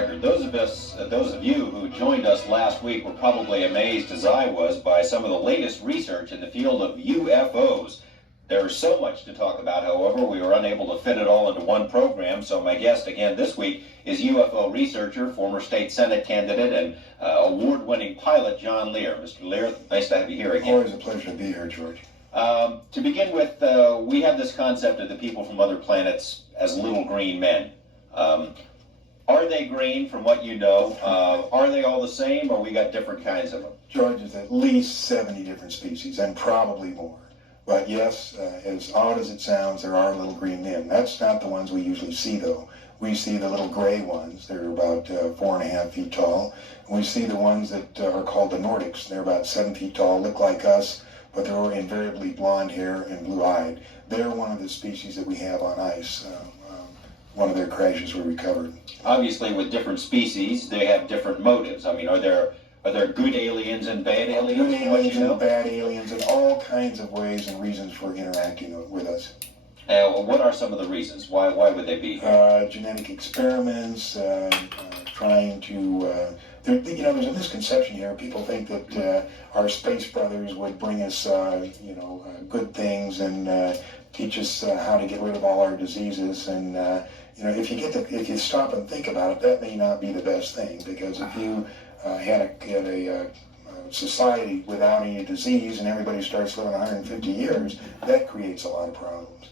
record. Those of you who joined us last week were probably amazed, as I was, by some of the latest research in the field of UFOs. There is so much to talk about, however, we were unable to fit it all into one program, so my guest again this week is UFO researcher, former state Senate candidate, and award-winning pilot John Lear. Mr. Lear, nice to have you here again. Always a pleasure to be here, George. To begin with, we have this concept of the people from other planets as little green men. Are they green from what you know? Are they all the same, or we got different kinds of them? George, there's at least 70 different species, and probably more. But yes, as odd as it sounds, there are little green men. That's not the ones we usually see, though. We see the little gray ones. They're about 4.5 feet tall. And we see the ones that are called the Nordics. They're about 7 feet tall, look like us, but they're invariably blonde hair and blue-eyed. They're one of the species that we have on ice. One of their crashes were recovered. Obviously, with different species, they have different motives. I mean, are there good aliens and bad aliens? Good aliens and bad aliens, and all kinds of ways and reasons for interacting with us. What are some of the reasons? Why would they be here? Genetic experiments, trying to... there's a misconception here. People think that our space brothers would bring us, good things and teach us how to get rid of all our diseases. And if you stop and think about it, that may not be the best thing, because if you had a society without any disease and everybody starts living 150 years, that creates a lot of problems.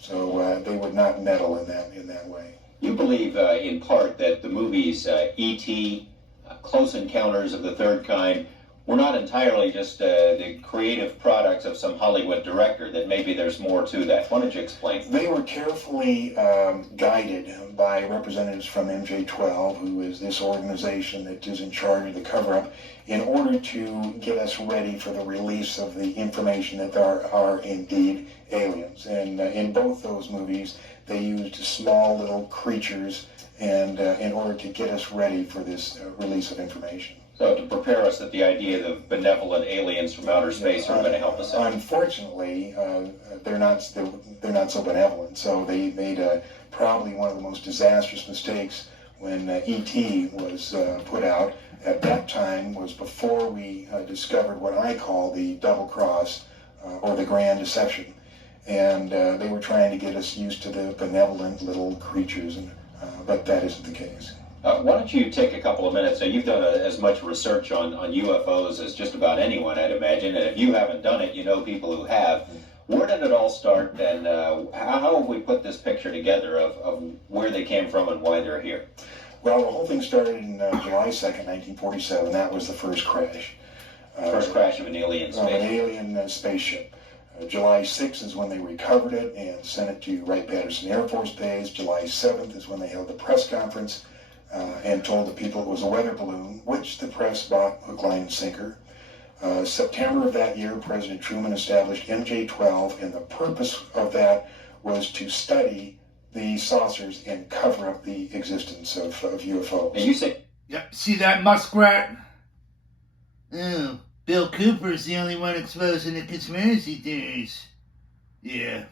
So they would not meddle in that way. You believe, in part, that the movies E.T., Close Encounters of the Third Kind, were not entirely just the creative products of some Hollywood director, that maybe there's more to that. Why don't you explain? They were carefully guided by representatives from MJ-12, who is this organization that is in charge of the cover-up, in order to get us ready for the release of the information that there are indeed aliens. And in both those movies, they used small little creatures and in order to get us ready for this release of information. So to prepare us that the idea of benevolent aliens from outer space are going to help us out. Unfortunately, they're not so benevolent. So they made probably one of the most disastrous mistakes when E.T. was put out. At that time was before we discovered what I call the double cross or the grand deception. And they were trying to get us used to the benevolent little creatures, but that isn't the case. Why don't you take a couple of minutes? Now, you've done as much research on UFOs as just about anyone, I'd imagine, and if you haven't done it, you know people who have. Where did it all start, and how have we put this picture together of where they came from and why they're here? Well, the whole thing started in July 2nd, 1947. That was the first crash. First crash of an alien spaceship. Of an alien spaceship. July 6th is when they recovered it and sent it to Wright-Patterson Air Force Base. July 7th is when they held the press conference and told the people it was a weather balloon, which the press bought hook, line, and sinker. September of that year, President Truman established MJ-12, and the purpose of that was to study the saucers and cover up the existence of UFOs. And you say... Yep, see that muskrat? Oh, Bill Cooper's the only one exposing the conspiracy theories. Yeah.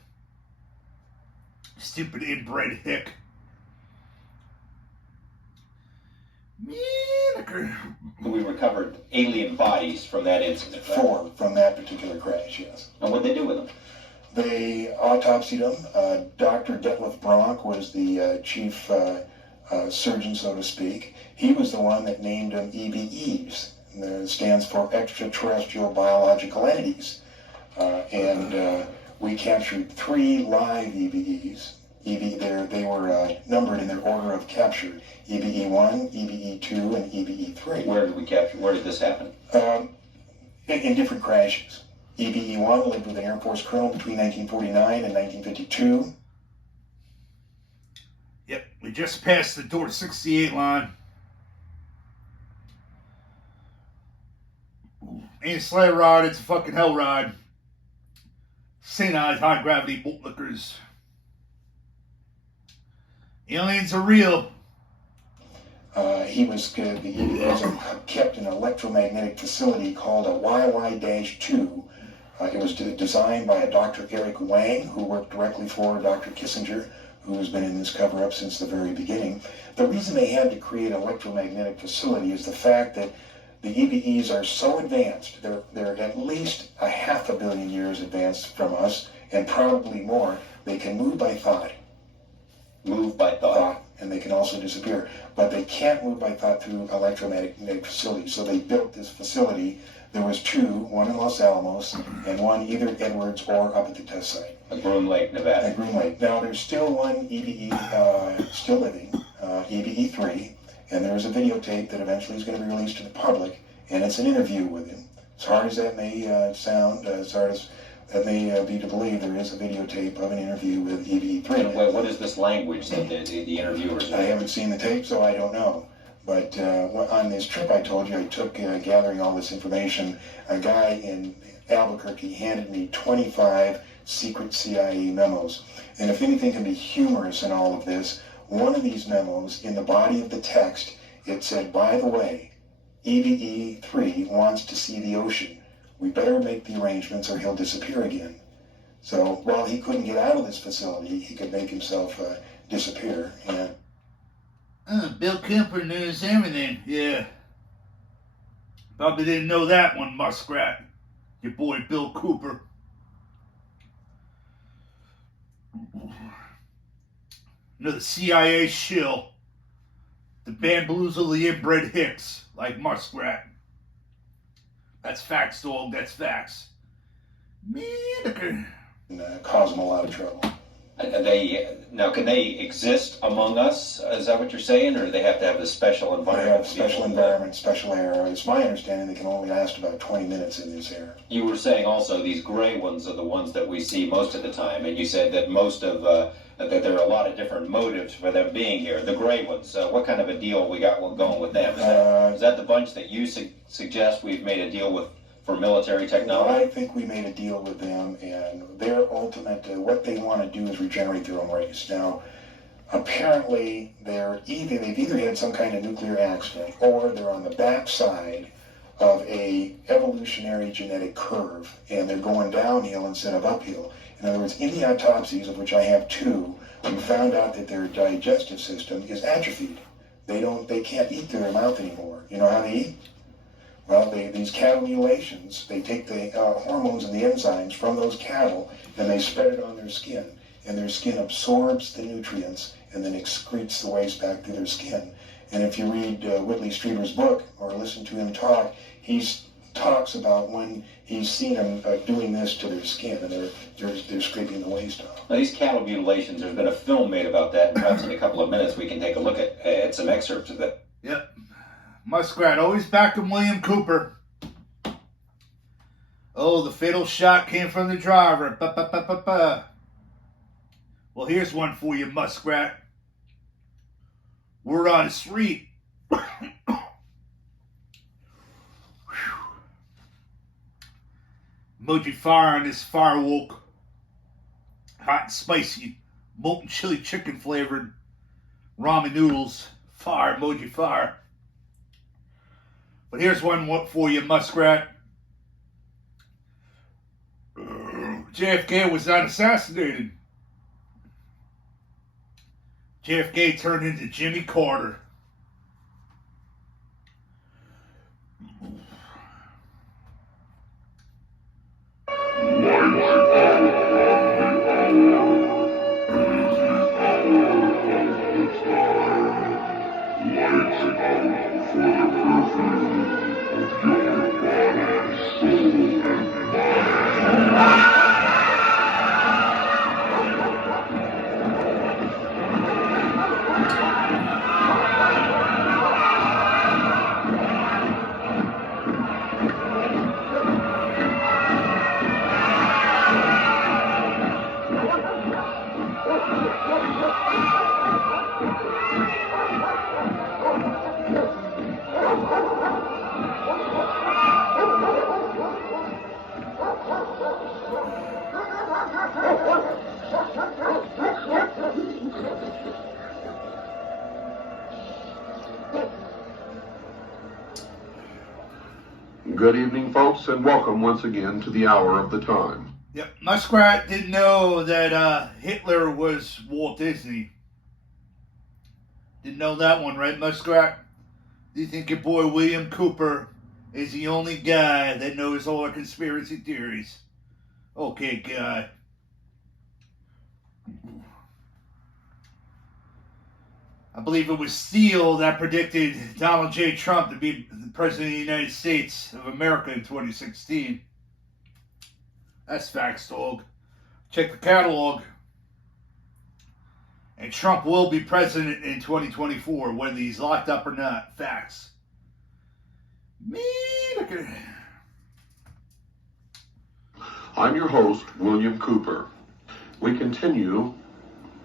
Stupid inbred hick. We recovered alien bodies from that incident, right? 4 from that particular crash, yes. And what did they do with them? They autopsied them. Dr. Detlef Bronk was the chief surgeon, so to speak. He was the one that named them EBEs. That stands for extraterrestrial biological entities. And we captured 3 live EBEs. They were numbered in their order of capture: EBE-1, EBE-2, and EBE-3. Where did we capture? Where did this happen? In different crashes. EBE-1 lived with an Air Force colonel between 1949 and 1952. Yep, we just passed the door 68 line. Ain't a sleigh ride, it's a fucking hell ride. St. Ives high gravity Malt Liquors. Aliens are real. He was kept in an electromagnetic facility called a YY-2. It was designed by a Dr. Eric Wang, who worked directly for Dr. Kissinger, who's been in this cover-up since the very beginning. The reason they had to create an electromagnetic facility is the fact that the EBEs are so advanced. They're at least 500 million years advanced from us, and probably more. They can move by thought. Move by thought. And they can also disappear. But they can't move by thought through electromagnetic facilities. So they built this facility. There was two, one in Los Alamos, and one either at Edwards or up at the test site. At Groom Lake, Nevada. At Groom Lake. Now, there's still one EBE still living, EBE3, and there is a videotape that eventually is going to be released to the public, and it's an interview with him. As hard as that may sound, as hard as that may be to believe, there is a videotape of an interview with EBE3. And what is this language that the interviewers? I haven't seen the tape, so I don't know. But on this trip I told you I took gathering all this information, a guy in Albuquerque handed me 25 secret CIA memos. And if anything can be humorous in all of this, one of these memos, in the body of the text, it said, by the way, EBE3 wants to see the ocean. We better make the arrangements or he'll disappear again. So while he couldn't get out of this facility, he could make himself disappear. And Bill Cooper knows everything, yeah. Probably didn't know that one, Muskrat. Your boy Bill Cooper. Another CIA shill. The bamboozle the inbred hicks, like Muskrat. That's facts, dog, that's facts. Man, cause them a lot of trouble. Now, can they exist among us? Is that what you're saying, or do they have to have a special environment? They have special environment, special air. It's my understanding they can only last about 20 minutes in this air. You were saying also these gray ones are the ones that we see most of the time, and you said that most of that there are a lot of different motives for them being here. The gray ones, what kind of a deal we got going with them? Is that the bunch that you suggest we've made a deal with for military technology? I think we made a deal with them, and their ultimate, what they want to do is regenerate their own race. Now, apparently, they've either had some kind of nuclear accident, or they're on the backside of a evolutionary genetic curve, and they're going downhill instead of uphill. In other words, in the autopsies, of which I have two, we found out that their digestive system is atrophied. They can't eat through their mouth anymore. You know how they eat? Well, these cattle mutilations, they take the hormones and the enzymes from those cattle and they spread it on their skin. And their skin absorbs the nutrients and then excretes the waste back through their skin. And if you read Whitley Strieber's book or listen to him talk, he talks about when he's seen them doing this to their skin, and they're scraping the waste off. Now, these cattle mutilations, there's been a film made about that, and perhaps in a couple of minutes we can take a look at some excerpts of that. Yep. Muskrat, always backing William Cooper. Oh, the fatal shot came from the driver. Ba-ba-ba-ba-ba. Well, here's one for you, Muskrat. Word on the street. Emoji fire on this firework. Hot and spicy. Molten chili chicken flavored ramen noodles. Fire, emoji fire. But here's one for you, Muskrat. JFK was not assassinated. JFK turned into Jimmy Carter. Good evening, folks, and welcome once again to the Hour of the Time. Yep, Muskrat didn't know that Hitler was Walt Disney. Didn't know that one, right, Muskrat? Do you think your boy William Cooper is the only guy that knows all our conspiracy theories? Okay, God. I believe it was Steele that predicted Donald J. Trump to be the President of the United States of America in 2016. That's facts, dog. Check the catalog. And Trump will be president in 2024, whether he's locked up or not. Facts. Man, look at it. I'm your host, William Cooper. We continue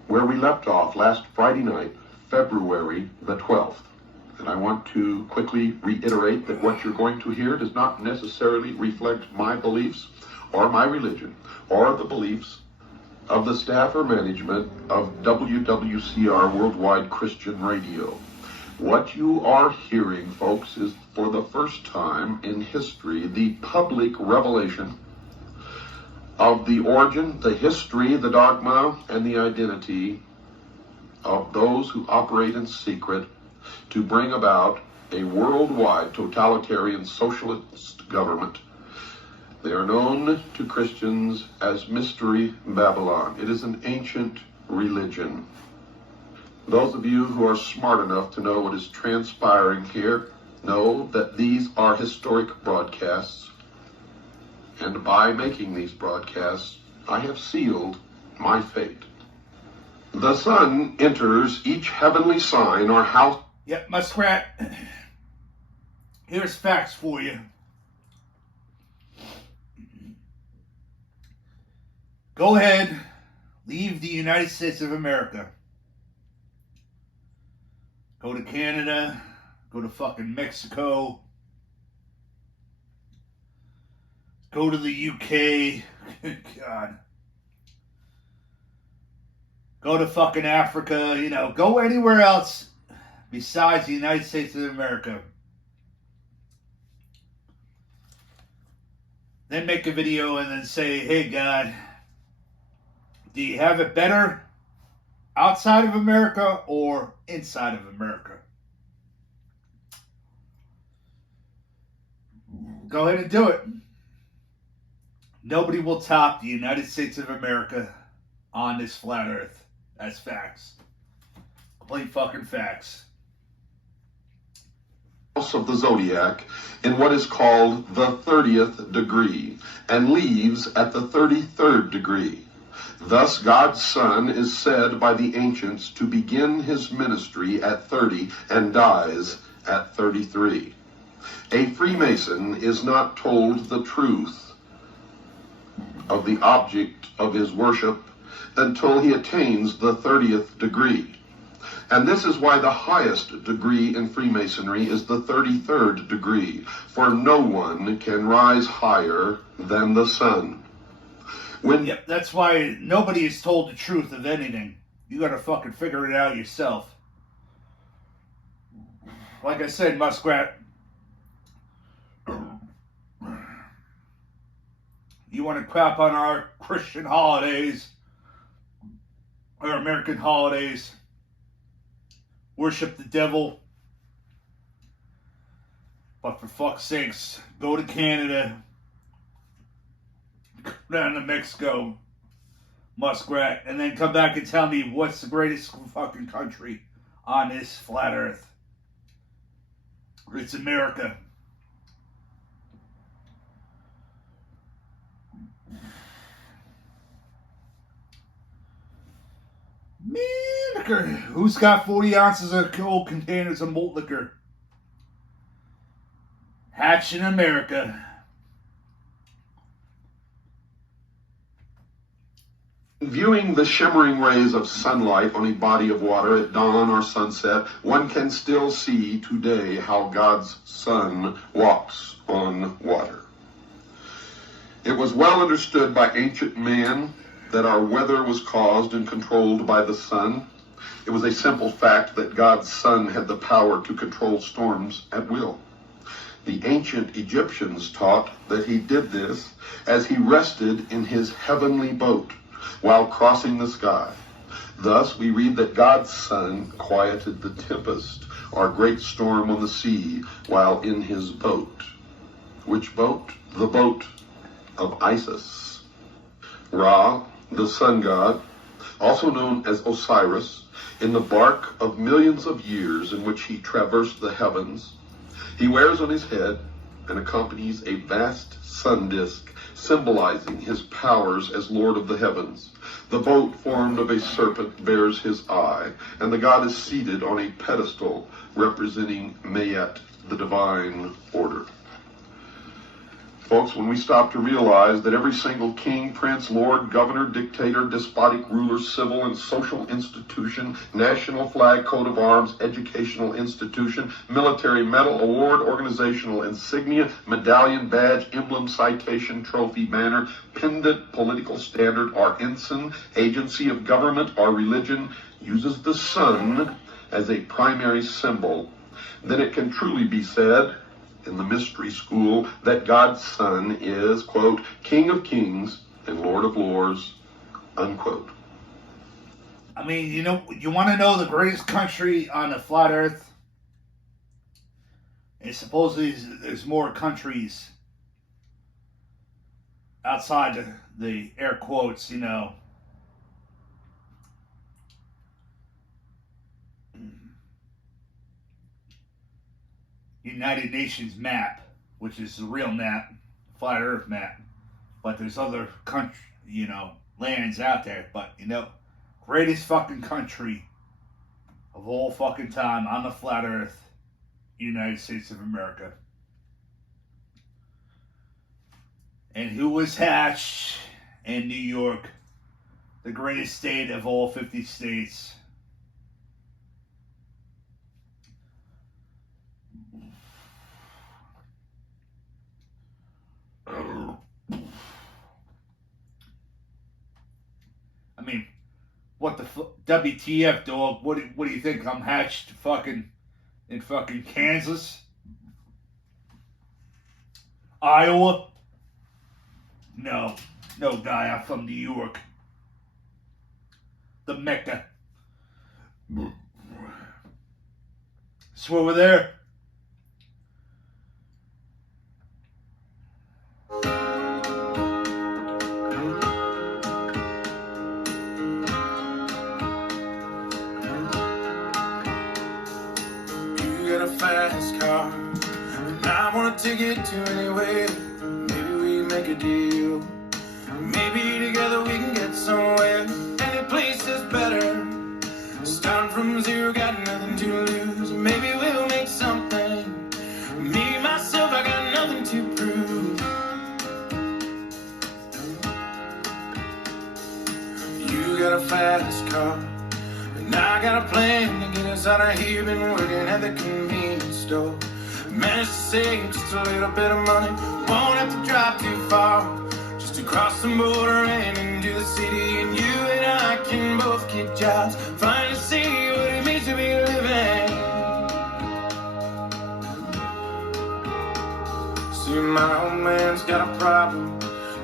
where we left off last Friday night, February the 12th. And I want to quickly reiterate that what you're going to hear does not necessarily reflect my beliefs or my religion or the beliefs of the staff or management of WWCR Worldwide Christian Radio. What you are hearing, folks, is for the first time in history the public revelation of the origin, the history, the dogma, and the identity of those who operate in secret to bring about a worldwide totalitarian socialist government. They are known to Christians as Mystery Babylon. It is an ancient religion. Those of you who are smart enough to know what is transpiring here know that these are historic broadcasts, and by making these broadcasts, I have sealed my fate. The sun enters each heavenly sign or house. Yep, Muskrat. Here's facts for you. Go ahead, leave the United States of America. Go to Canada, go to fucking Mexico, go to the UK, God. Go to fucking Africa, you know, go anywhere else besides the United States of America. Then make a video and then say, hey, God, do you have it better outside of America or inside of America? Go ahead and do it. Nobody will top the United States of America on this flat earth. That's facts. Plain fucking facts. House of the zodiac in what is called the 30th degree and leaves at the 33rd degree. Thus, God's Son is said by the ancients to begin his ministry at 30 and dies at 33. A Freemason is not told the truth of the object of his worship until he attains the 30th degree. And this is why the highest degree in Freemasonry is the 33rd degree, for no one can rise higher than the sun. Yep, that's why nobody is told the truth of anything. You gotta fucking figure it out yourself. Like I said, Muskrat, you want to crap on our Christian holidays, our American holidays, worship the devil, but for fuck's sakes, go to Canada, go down to Mexico, Muskrat, and then come back and tell me what's the greatest fucking country on this flat earth. It's America. Man, liquor. Who's got 40 ounces of cold containers of malt liquor? Hatch in America. Viewing the shimmering rays of sunlight on a body of water at dawn or sunset, one can still see today how God's Son walks on water. It was well understood by ancient man that our weather was caused and controlled by the sun. It was a simple fact that God's Son had the power to control storms at will. The ancient Egyptians taught that he did this as he rested in his heavenly boat while crossing the sky. Thus we read that God's Son quieted the tempest or great storm on the sea while in his boat. Which boat? The boat of Isis. Ra, the sun god, also known as Osiris, in the bark of millions of years in which he traversed the heavens, he wears on his head and accompanies a vast sun disk symbolizing his powers as Lord of the heavens. The boat formed of a serpent bears his eye, and the god is seated on a pedestal representing Mayet, the divine order. Folks, when we stop to realize that every single king, prince, lord, governor, dictator, despotic ruler, civil and social institution, national flag, coat of arms, educational institution, military medal, award, organizational insignia, medallion, badge, emblem, citation, trophy, banner, pendant, political standard, or ensign, agency of government, or religion, uses the sun as a primary symbol, then it can truly be said in the mystery school that God's Son is, quote, King of Kings and Lord of Lords, unquote. I mean, you want to know the greatest country on the flat earth? And supposedly there's more countries outside the air quotes, United Nations map, which is the real map, flat earth map. But there's other lands out there. But, greatest fucking country of all fucking time on the flat earth, United States of America. And who was hatched in New York, the greatest state of all 50 states? I mean, what the WTF, dog? What do you think? I'm hatched in fucking Kansas? Iowa? No, guy. I'm from New York. The Mecca. So over there. Fast car, and I want to take it to anywhere. Maybe we make a deal. Maybe together we can get somewhere. Any place is better. Starting from zero, got nothing to lose. Maybe we'll make something. Me, myself, I got nothing to prove. You got a fast car, and I got a plan to get us out of here. Been working at the convenience store. Managed to save just a little bit of money. Won't have to drive too far. Just to cross the border and into the city. And you and I can both get jobs. Finally see what it means to be living. See, my old man's got a problem.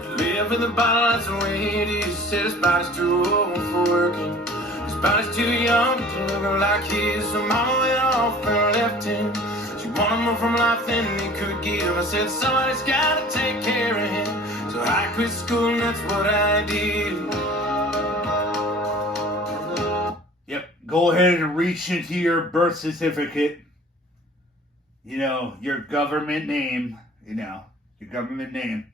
You live with a bottle, that's the way it is. Said his body's too old for working. Body's too young to look like his. So mama went off and left him. She wanted more from life than he could give. I said somebody's gotta take care of him. So I quit school and that's what I did. Yep, go ahead and reach into your birth certificate. Your government name. Your government name.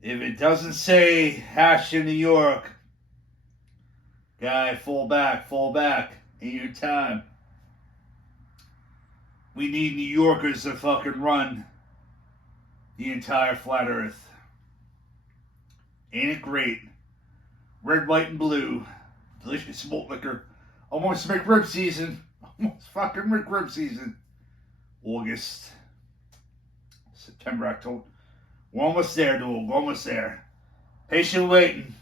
If it doesn't say Hash in New York, guy, fall back in your time. We need New Yorkers to fucking run the entire flat earth. Ain't it great? Red, white, and blue. Delicious malt liquor. Almost McRib season. Almost fucking McRib season. August. September, October. We're almost there, dude. We're almost there. Patient waiting.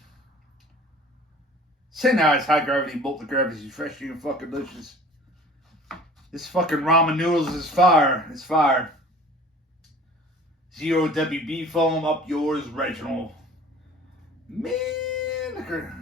Say now it's high gravity malt liquor is refreshing and fucking delicious. This fucking ramen noodles is fire. It's fire. Zero WB foam, up yours, Reginald. Man, liquor.